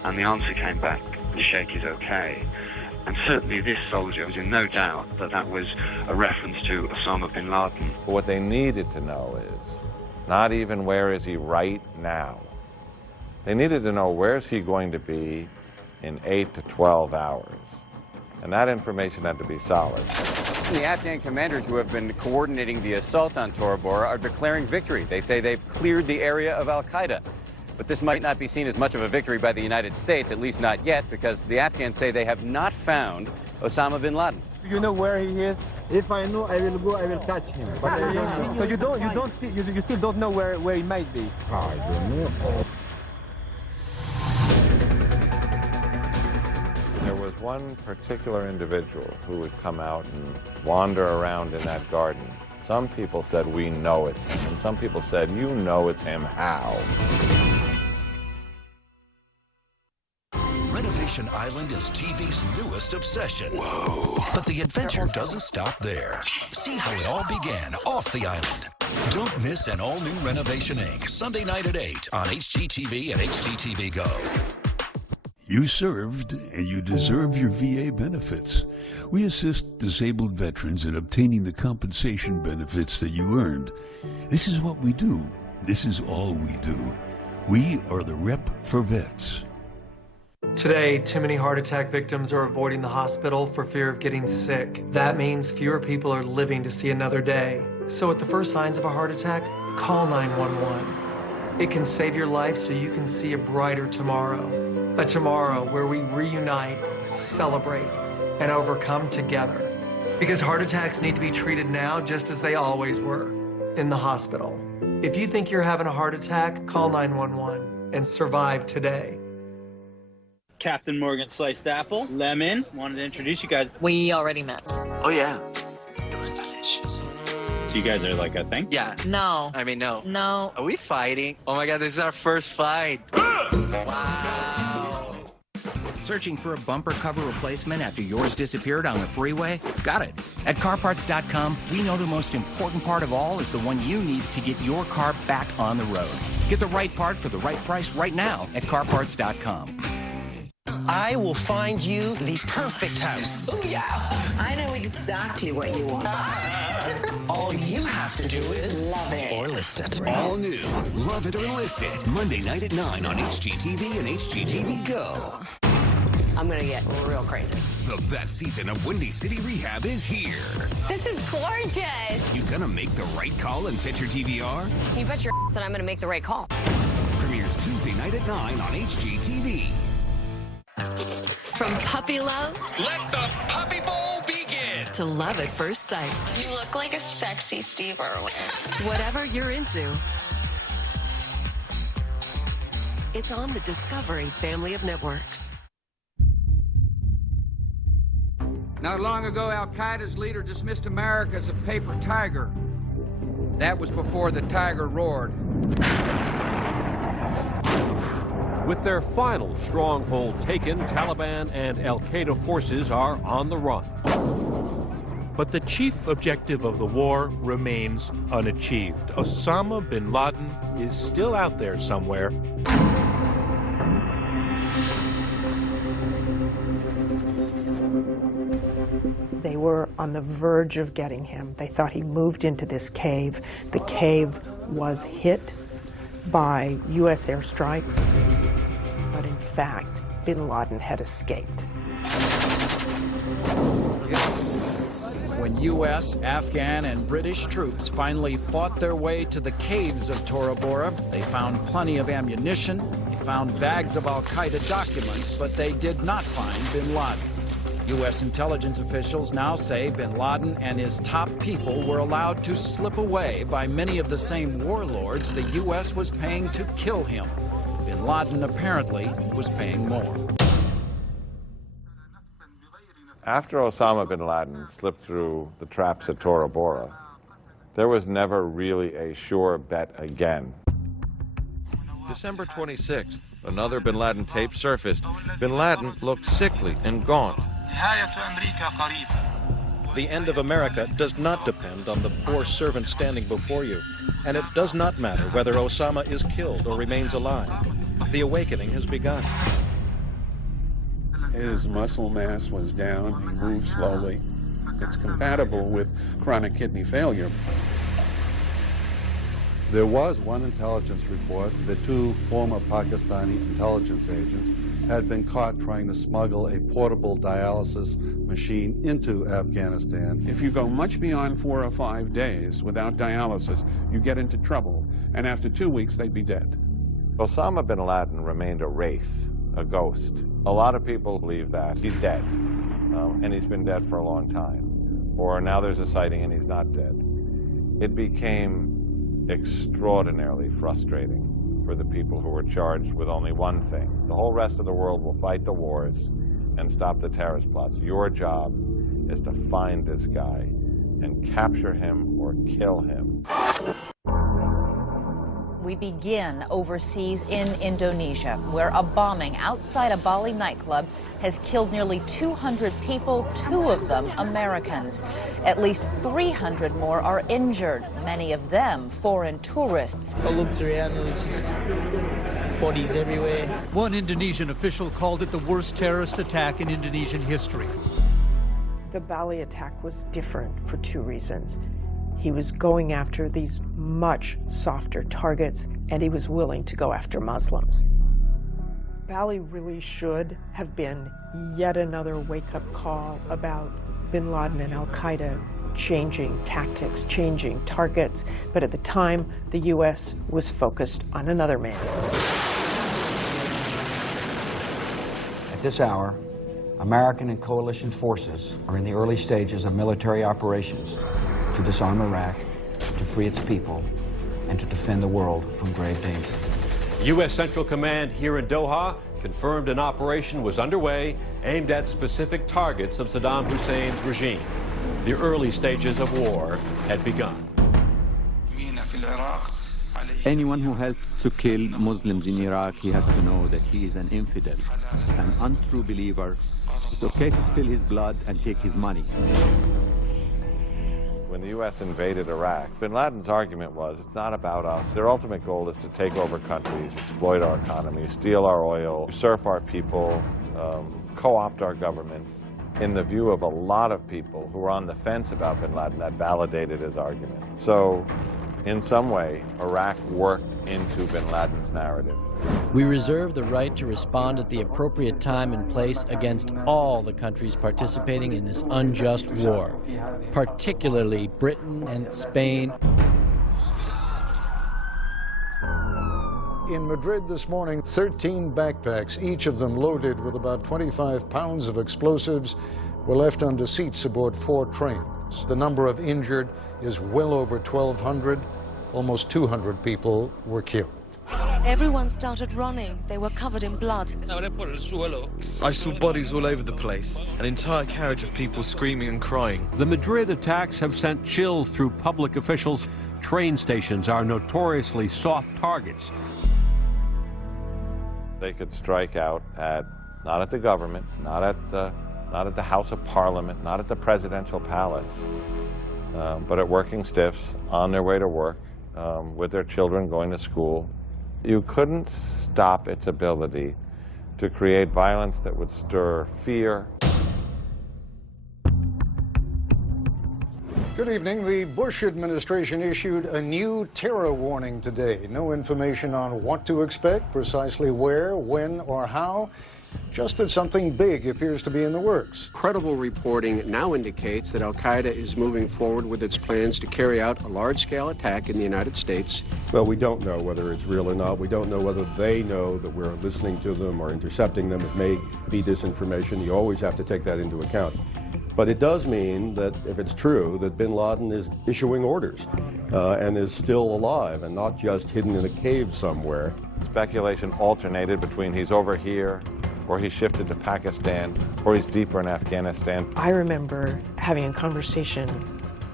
And the answer came back, the Sheikh is okay. And certainly this soldier was in no doubt that that was a reference to Osama bin Laden. But what they needed to know is not even where is he right now. They needed to know where's he going to be in 8 to 12 hours. And that information had to be solid. The Afghan commanders who have been coordinating the assault on Tora Bora are declaring victory. They say they've cleared the area of al-Qaeda. But this might not be seen as much of a victory by the United States, at least not yet, because the Afghans say they have not found Osama bin Laden. You know where he is? If I know, I will go, I will catch him. But so you still don't know where he might be? I don't know. There was one particular individual who would come out and wander around in that garden. Some people said, we know it's him. And some people said, you know it's him, how? Renovation Island is TV's newest obsession. Whoa. But the adventure doesn't stop there. See how it all began off the island. Don't miss an all-new Renovation Inc. Sunday night at 8 on HGTV and HGTV Go. You served, and you deserve your VA benefits. We assist disabled veterans in obtaining the compensation benefits that you earned. This is what we do. This is all we do. We are the rep for vets. Today, too many heart attack victims are avoiding the hospital for fear of getting sick. That means fewer people are living to see another day. So at the first signs of a heart attack, call 911. It can save your life so you can see a brighter tomorrow. A tomorrow where we reunite, celebrate, and overcome together. Because heart attacks need to be treated now just as they always were, in the hospital. If you think you're having a heart attack, call 911 and survive today. Captain Morgan Sliced Apple, Lemon, wanted to introduce you guys. We already met. Oh yeah, it was delicious. So you guys are like a thing? Yeah. No. I mean, no. No. Are we fighting? Oh my God, this is our first fight. Wow. Searching for a bumper cover replacement after yours disappeared on the freeway? Got it. At CarParts.com, we know the most important part of all is the one you need to get your car back on the road. Get the right part for the right price right now at CarParts.com. I will find you the perfect house. Oh, yeah. I know exactly what you want. All you have to do is love it. Or list it. All new. Love it or list it. Monday night at 9 on HGTV and HGTV Go. I'm gonna get real crazy. The best season of Windy City Rehab is here. This is gorgeous. You gonna make the right call and set your DVR? You bet your ass that I'm gonna make the right call. Premieres Tuesday night at 9 on HGTV. From puppy love, let the puppy bowl begin, to love at first sight. You look like a sexy Steve Irwin. Whatever you're into, it's on the Discovery family of networks. Not long ago, Al-Qaeda's leader dismissed America as a paper tiger. That was before the tiger roared. With their final stronghold taken, Taliban and al-Qaeda forces are on the run. But the chief objective of the war remains unachieved. Osama bin Laden is still out there somewhere. They were on the verge of getting him. They thought he moved into this cave. The cave was hit by U.S. airstrikes, but in fact, bin Laden had escaped. When U.S., Afghan, and British troops finally fought their way to the caves of Tora Bora, they found plenty of ammunition, they found bags of al-Qaeda documents, but they did not find bin Laden. U.S. intelligence officials now say bin Laden and his top people were allowed to slip away by many of the same warlords the U.S. was paying to kill him. Bin Laden apparently was paying more. After Osama bin Laden slipped through the traps at Tora Bora, There was never really a sure bet again. December 26th, another bin Laden tape surfaced. Bin Laden looked sickly and gaunt. The end of America does not depend on the poor servant standing before you, and it does not matter whether Osama is killed or remains alive. The awakening has begun. His muscle mass was down, he moved slowly. It's compatible with chronic kidney failure. There was one intelligence report that 2 former Pakistani intelligence agents had been caught trying to smuggle a portable dialysis machine into Afghanistan. If you go much beyond 4 or 5 days without dialysis, you get into trouble, and after 2 weeks, they'd be dead. Osama bin Laden remained a wraith, a ghost. A lot of people believe that he's dead, and he's been dead for a long time. Or now there's a sighting and he's not dead. It became extraordinarily frustrating for the people who were charged with only one thing. The whole rest of the world will fight the wars and stop the terrorist plots. Your job is to find this guy and capture him or kill him. We begin overseas in Indonesia, where a bombing outside a Bali nightclub has killed nearly 200 people, 2 of them Americans. At least 300 more are injured, many of them foreign tourists. I looked around and there's just bodies everywhere. One Indonesian official called it the worst terrorist attack in Indonesian history. The Bali attack was different for 2 reasons. He was going after these much softer targets, and he was willing to go after Muslims. Bali really should have been yet another wake-up call about bin Laden and al-Qaeda changing tactics, changing targets, but at the time, the U.S. was focused on another man. At this hour, American and coalition forces are in the early stages of military operations to disarm Iraq, to free its people, and to defend the world from grave danger. U.S. Central Command here in Doha confirmed an operation was underway aimed at specific targets of Saddam Hussein's regime. The early stages of war had begun. Anyone who helps to kill Muslims in Iraq, he has to know that he is an infidel, an untrue believer. It's okay to spill his blood and take his money. When the U.S. invaded Iraq, bin Laden's argument was, it's not about us. Their ultimate goal is to take over countries, exploit our economy, steal our oil, usurp our people, co-opt our governments. In the view of a lot of people who were on the fence about bin Laden, that validated his argument. So, in some way, Iraq worked into bin Laden's narrative. We reserve the right to respond at the appropriate time and place against all the countries participating in this unjust war, particularly Britain and Spain. In Madrid this morning, 13 backpacks, each of them loaded with about 25 pounds of explosives, were left under seats aboard 4 trains. The number of injured is well over 1,200. Almost 200 people were killed. Everyone started running. They were covered in blood. I saw bodies all over the place, an entire carriage of people screaming and crying. The Madrid attacks have sent chills through public officials. Train stations are notoriously soft targets. They could strike out at, not at the government, not at the House of Parliament, not at the presidential palace, but at working stiffs on their way to work, with their children going to school. You couldn't stop its ability to create violence that would stir fear. Good evening. The Bush administration issued a new terror warning today. No information on what to expect, precisely where, when, or how. Just that something big appears to be in the works. Credible reporting now indicates that al-Qaeda is moving forward with its plans to carry out a large-scale attack in the United States. Well, we don't know whether it's real or not. We don't know whether they know that we're listening to them or intercepting them. It may be disinformation. You always have to take that into account. But it does mean that if it's true, that bin Laden is issuing orders and is still alive and not just hidden in a cave somewhere. Speculation alternated between he's over here, or he's shifted to Pakistan, or he's deeper in Afghanistan. I remember having a conversation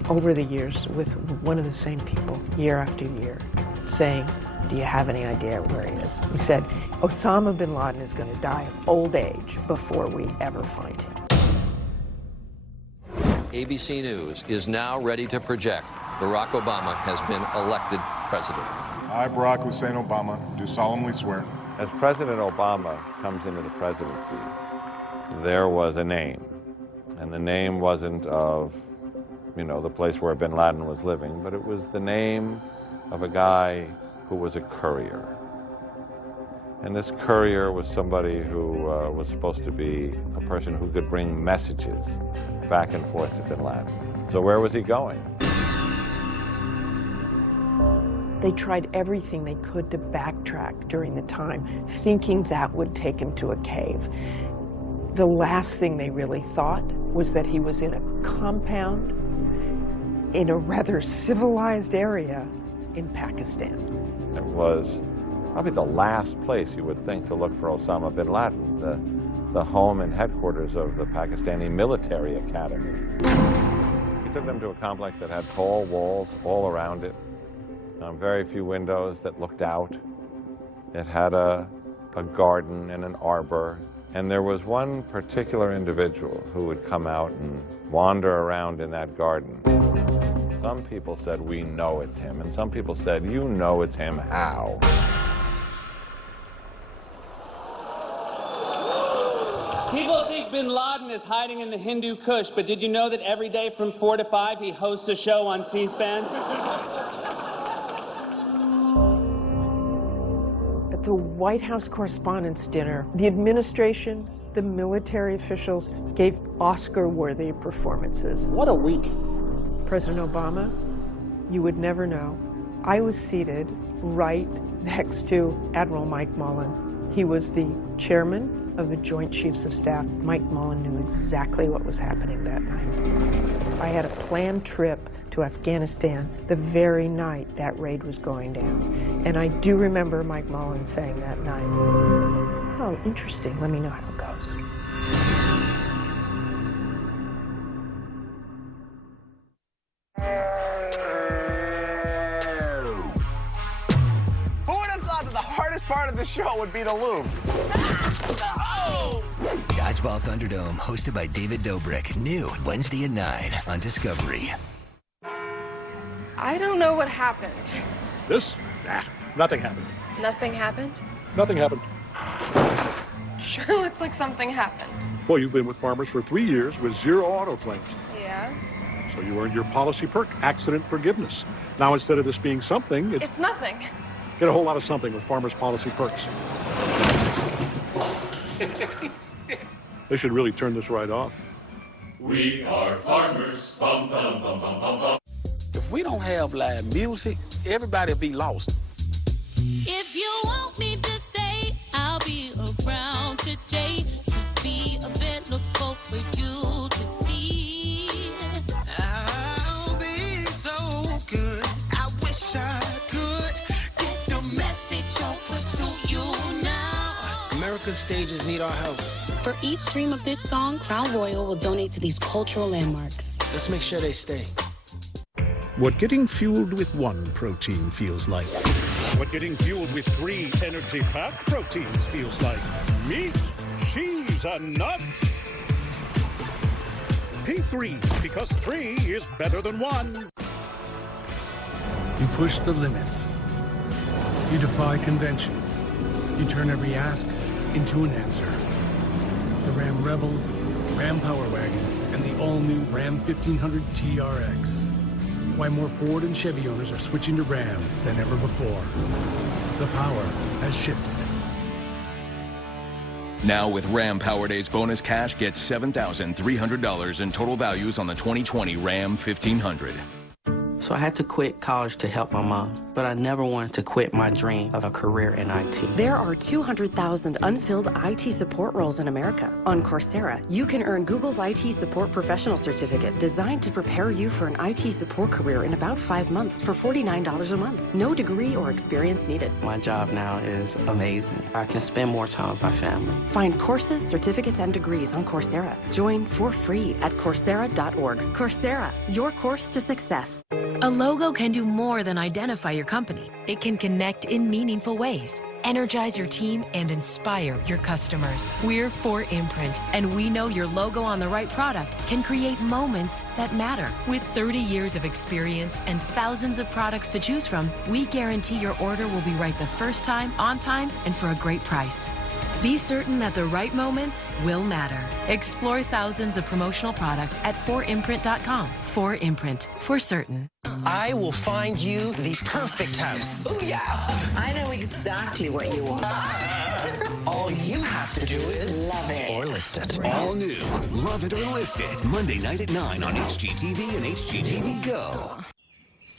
over the years with one of the same people, year after year, saying, do you have any idea where he is? He said, Osama bin Laden is going to die of old age before we ever find him. ABC News is now ready to project Barack Obama has been elected president. I, Barack Hussein Obama, do solemnly swear. As President Obama comes into the presidency, there was a name. And the name wasn't of, the place where bin Laden was living, but it was the name of a guy who was a courier. And this courier was somebody who was supposed to be a person who could bring messages back and forth to bin Laden. So where was he going? They tried everything they could to backtrack during the time, thinking that would take him to a cave. The last thing they really thought was that he was in a compound in a rather civilized area in Pakistan. It was probably the last place you would think to look for Osama bin Laden, the home and headquarters of the Pakistani Military Academy. He took them to a complex that had tall walls all around it, very few windows that looked out. It had a garden and an arbor, and there was one particular individual who would come out and wander around in that garden. Some people said, we know it's him, and some people said, you know it's him, how? People think bin Laden is hiding in the Hindu Kush, but did you know that every day from 4 to 5 he hosts a show on C-SPAN? At the White House Correspondents' Dinner, the administration, the military officials gave Oscar-worthy performances. What a week. President Obama, you would never know, I was seated right next to Admiral Mike Mullen. He was the chairman of the Joint Chiefs of Staff. Mike Mullen knew exactly what was happening that night. I had a planned trip to Afghanistan the very night that raid was going down. And I do remember Mike Mullen saying that night, oh, interesting, let me know how it goes. Who would have thought that the hardest part of the show would be the loop? Dodgeball Thunderdome, hosted by David Dobrik. New Wednesday at 9 on Discovery. I don't know what happened. This? Nah, nothing happened. Nothing happened? Nothing happened. Sure looks like something happened. Well, you've been with Farmers for 3 years with 0 auto claims. Yeah? So you earned your policy perk, accident forgiveness. Now, instead of this being something, It's nothing. Get a whole lot of something with Farmers policy perks. They should really turn this right off. We are farmers. Bum, bum, bum, bum, bum, bum. If we don't have live music, everybody will be lost. If you want me to stay, I'll be around today to be available for you to see. I'll be so good. I wish I could get the message over to you now. America's stages need our help. For each stream of this song, Crown Royal will donate to these cultural landmarks. Let's make sure they stay. What getting fueled with one protein feels like. What getting fueled with 3 energy-packed proteins feels like. Meat, cheese, and nuts. Pay 3, because 3 is better than 1. You push the limits. You defy convention. You turn every ask into an answer. The Ram Rebel, Ram Power Wagon, and the all-new Ram 1500 TRX. Why more Ford and Chevy owners are switching to Ram than ever before. The power has shifted. Now with Ram Power Days bonus cash, get $7,300 in total values on the 2020 Ram 1500. So I had to quit college to help my mom, but I never wanted to quit my dream of a career in IT. There are 200,000 unfilled IT support roles in America. On Coursera, you can earn Google's IT Support Professional Certificate designed to prepare you for an IT support career in about 5 months for $49 a month. No degree or experience needed. My job now is amazing. I can spend more time with my family. Find courses, certificates, and degrees on Coursera. Join for free at Coursera.org. Coursera, your course to success. A logo can do more than identify your company. It can connect in meaningful ways, energize your team, and inspire your customers. We're 4imprint, and we know your logo on the right product can create moments that matter. With 30 years of experience and thousands of products to choose from, we guarantee your order will be right the first time, on time, and for a great price. Be certain that the right moments will matter. Explore thousands of promotional products at 4imprint.com. 4imprint, for certain. I will find you the perfect house. Oh, yeah. I know exactly what you want. All you have to do is love it. Or list it. All new. Love It or List It. Monday night at 9 on HGTV and HGTV Go.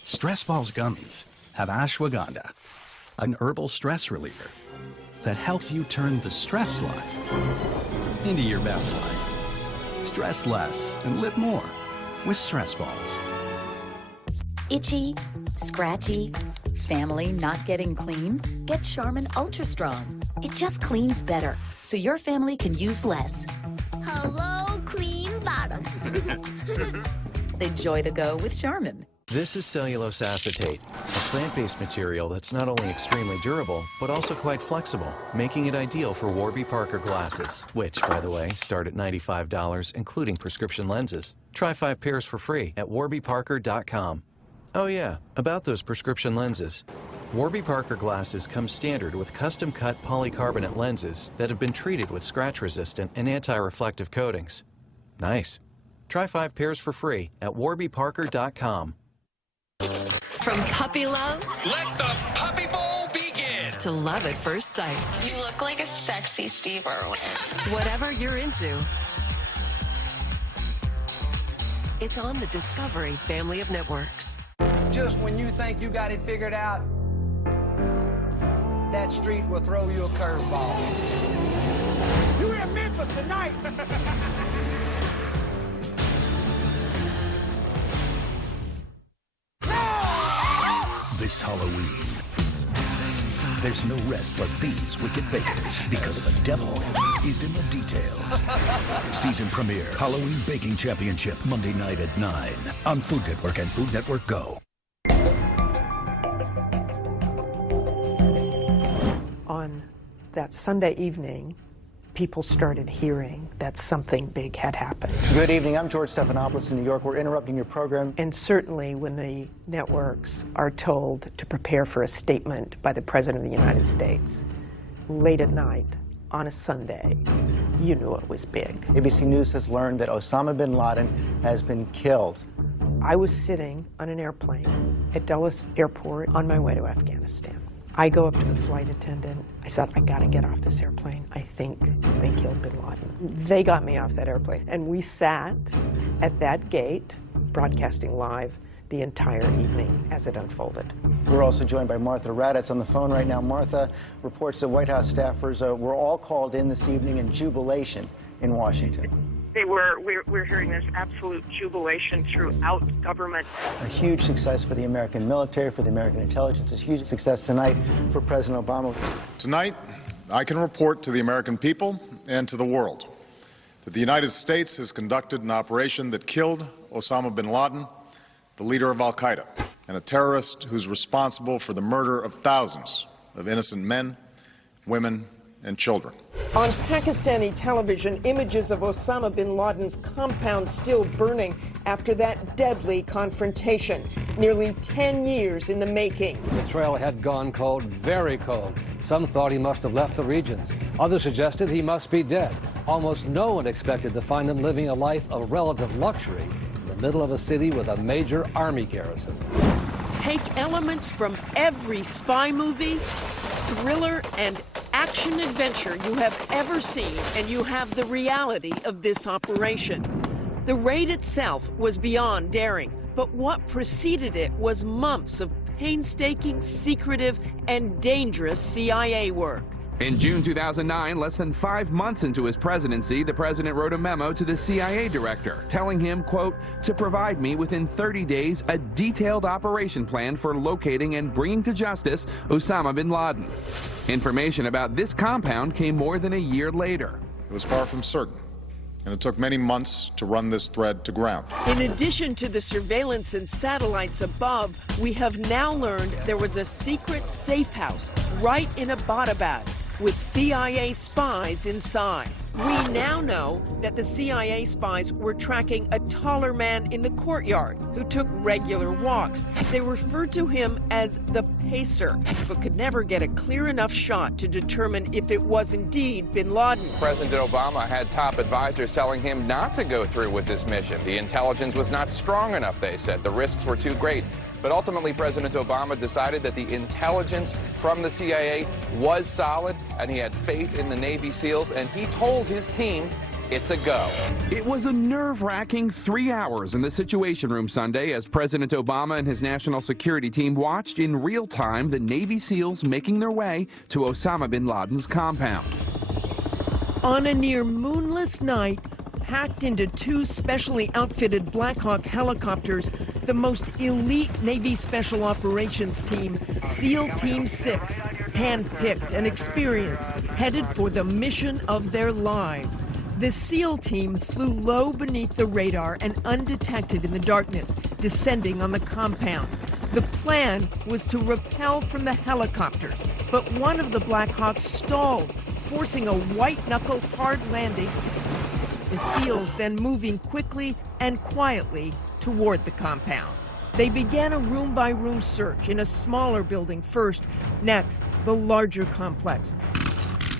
Stress Balls Gummies have ashwagandha, an herbal stress reliever that helps you turn the stress life into your best life. Stress less and live more with Stress Balls. Itchy, scratchy, family not getting clean? Get Charmin Ultra Strong. It just cleans better, so your family can use less. Hello, clean bottom. Enjoy the go with Charmin. This is cellulose acetate, a plant-based material that's not only extremely durable, but also quite flexible, making it ideal for Warby Parker glasses, which, by the way, start at $95, including prescription lenses. Try 5 pairs for free at warbyparker.com. Oh yeah, about those prescription lenses. Warby Parker glasses come standard with custom-cut polycarbonate lenses that have been treated with scratch-resistant and anti-reflective coatings. Nice. Try 5 pairs for free at warbyparker.com. From puppy love, Let the puppy bowl begin. to love at first sight. You look like a sexy Steve Irwin. Whatever you're into, it's on the Discovery family of networks. Just when you think you got it figured out, that street will throw you a curveball. You in Memphis tonight. This Halloween, there's no rest for these wicked bakers because the devil is in the details. Season premiere, Halloween Baking Championship, Monday night at 9 on Food Network and Food Network Go. On that Sunday evening, people started hearing that something big had happened. Good evening. I'm George Stephanopoulos in New York. We're interrupting your program. And certainly when the networks are told to prepare for a statement by the President of the United States late at night on a Sunday, you knew it was big. ABC News has learned that Osama bin Laden has been killed. I was sitting on an airplane at Dulles Airport on my way to Afghanistan. I go up to the flight attendant. I said, I gotta get off this airplane. I think they killed bin Laden. They got me off that airplane. And we sat at that gate, broadcasting live the entire evening as it unfolded. We're also joined by Martha Raddatz on the phone right now. Martha reports that White House staffers were all called in this evening in jubilation in Washington. We're hearing this absolute jubilation throughout government. A huge success for the American military, for the American intelligence. A huge success tonight for President Obama. Tonight, I can report to the American people and to the world that the United States has conducted an operation that killed Osama bin Laden, the leader of al-Qaeda, and a terrorist who's responsible for the murder of thousands of innocent men, women, and children. On Pakistani television, images of Osama bin Laden's compound still burning after that deadly confrontation. Nearly 10 years in the making. The trail had gone cold, very cold. Some thought he must have left the regions. Others suggested he must be dead. Almost no one expected to find him living a life of relative luxury in the middle of a city with a major army garrison. Take elements from every spy movie, thriller, and action adventure you have ever seen, and you have the reality of this operation. The raid itself was beyond daring. But what preceded it was months of painstaking, secretive, and dangerous CIA work. In June 2009, less than 5 months into his presidency, the president wrote a memo to the CIA director telling him, quote, to provide me within 30 days a detailed operation plan for locating and bringing to justice Osama bin Laden. Information about this compound came more than a year later. It was far from certain, and it took many months to run this thread to ground. In addition to the surveillance and satellites above, we have now learned there was a secret safe house right in Abbottabad with CIA spies inside. We now know that the CIA spies were tracking a taller man in the courtyard who took regular walks. They referred to him as the Pacer, but could never get a clear enough shot to determine if it was indeed bin Laden. President Obama had top advisors telling him not to go through with this mission. The intelligence was not strong enough, they said. The risks were too great. But ultimately, President Obama decided that the intelligence from the CIA was solid, and he had faith in the Navy SEALs, and he told his team it's a go. It was a nerve-wracking 3 hours in the Situation Room Sunday as President Obama and his national security team watched in real time the Navy SEALs making their way to Osama bin Laden's compound. On a near moonless night, packed into 2 specially outfitted Black Hawk helicopters, the most elite Navy Special Operations Team, SEAL Team 6, handpicked and experienced, headed for the mission of their lives. The SEAL team flew low beneath the radar and undetected in the darkness, descending on the compound. The plan was to rappel from the helicopters, but one of the Black Hawks stalled, forcing a white-knuckle hard landing. The SEALs then moving quickly and quietly toward the compound. They began a room-by-room search in a smaller building first, next the larger complex,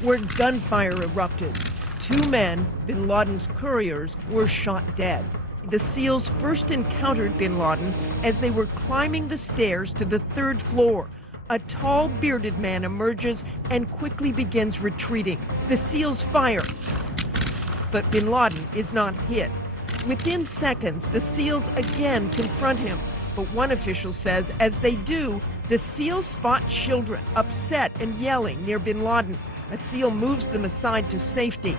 where gunfire erupted. 2 men, bin Laden's couriers, were shot dead. The SEALs first encountered bin Laden as they were climbing the stairs to the 3rd floor. A tall, bearded man emerges and quickly begins retreating. The SEALs fire, but bin Laden is not hit. Within seconds, the SEALs again confront him, but one official says as they do, the SEALs spot children upset and yelling near bin Laden. A SEAL moves them aside to safety.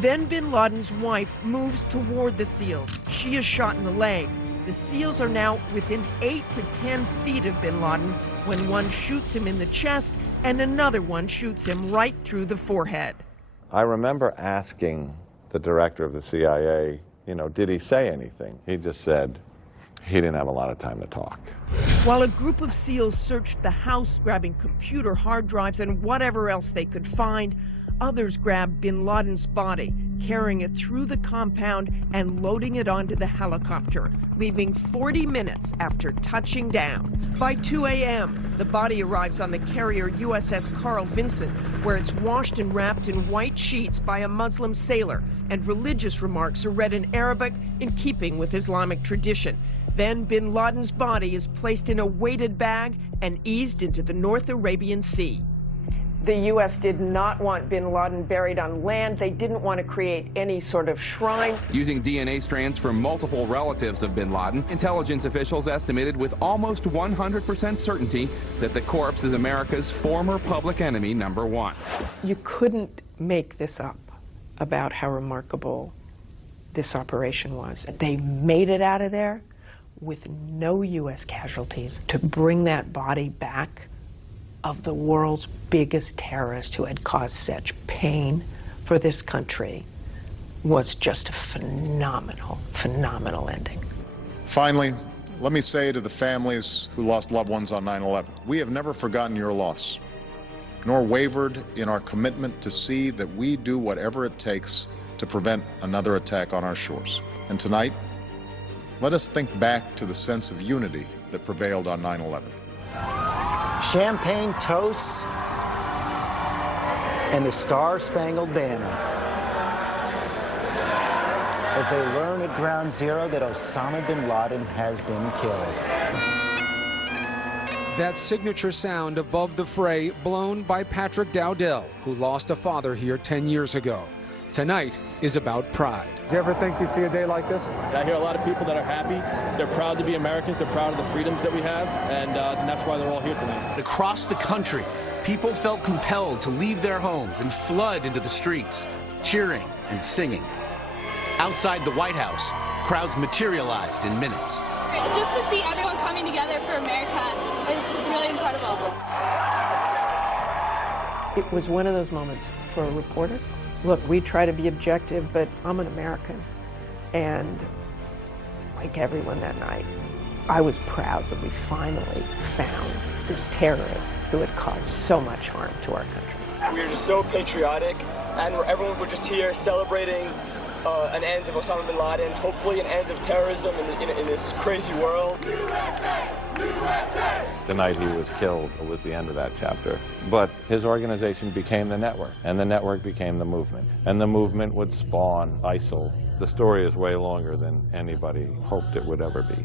Then bin Laden's wife moves toward the SEALs. She is shot in the leg. The SEALs are now within 8 to 10 feet of bin Laden when one shoots him in the chest and another one shoots him right through the forehead. I remember asking the director of the CIA, did he say anything? He just said he didn't have a lot of time to talk. While a group of SEALs searched the house, grabbing computer hard drives and whatever else they could find, others grabbed bin Laden's body, carrying it through the compound and loading it onto the helicopter, leaving 40 minutes after touching down. By 2 a.m., the body arrives on the carrier USS Carl Vinson, where it's washed and wrapped in white sheets by a Muslim sailor, and religious remarks are read in Arabic in keeping with Islamic tradition. Then bin Laden's body is placed in a weighted bag and eased into the North Arabian Sea. The U.S. did not want bin Laden buried on land. They didn't want to create any sort of shrine. Using DNA strands from multiple relatives of bin Laden, intelligence officials estimated with almost 100% certainty that the corpse is America's former public enemy #1. You couldn't make this up about how remarkable this operation was. They made it out of there with no U.S. casualties to bring that body back of the world's biggest terrorist who had caused such pain for this country was just a phenomenal, phenomenal ending. Finally, let me say to the families who lost loved ones on 9/11, we have never forgotten your loss, nor wavered in our commitment to see that we do whatever it takes to prevent another attack on our shores. And tonight, let us think back to the sense of unity that prevailed on 9/11. Champagne toasts and the Star-Spangled Banner as they learn at Ground Zero that Osama bin Laden has been killed. That signature sound above the fray blown by Patrick Dowdell, who lost a father here 10 years ago. Tonight is about pride. Do you ever think you'd see a day like this? I hear a lot of people that are happy. They're proud to be Americans. They're proud of the freedoms that we have, and that's why they're all here tonight. Across the country, people felt compelled to leave their homes and flood into the streets, cheering and singing. Outside the White House, crowds materialized in minutes. Just to see everyone coming together for America is just really incredible. It was one of those moments for a reporter. Look, we try to be objective, but I'm an American. And like everyone that night, I was proud that we finally found this terrorist who had caused so much harm to our country. We are just so patriotic, and everyone, we're just here celebrating an end of Osama bin Laden, hopefully an end of terrorism in this crazy world. The night he was killed was the end of that chapter. But his organization became the network, and the network became the movement. And the movement would spawn ISIL. The story is way longer than anybody hoped it would ever be.